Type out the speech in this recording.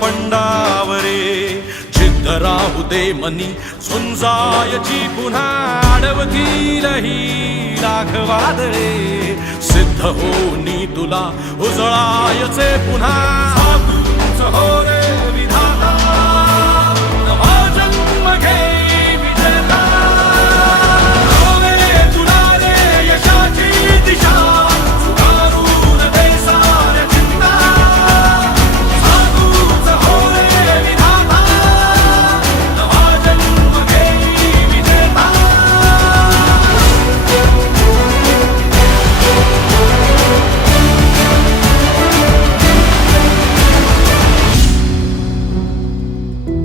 पंडावरे जिद्द राहू दे मनी झुंजायची पुन्हा अडवतील ही लाख वादळे सिद्ध होनी तुला उजळायचे पुन्हा हो रे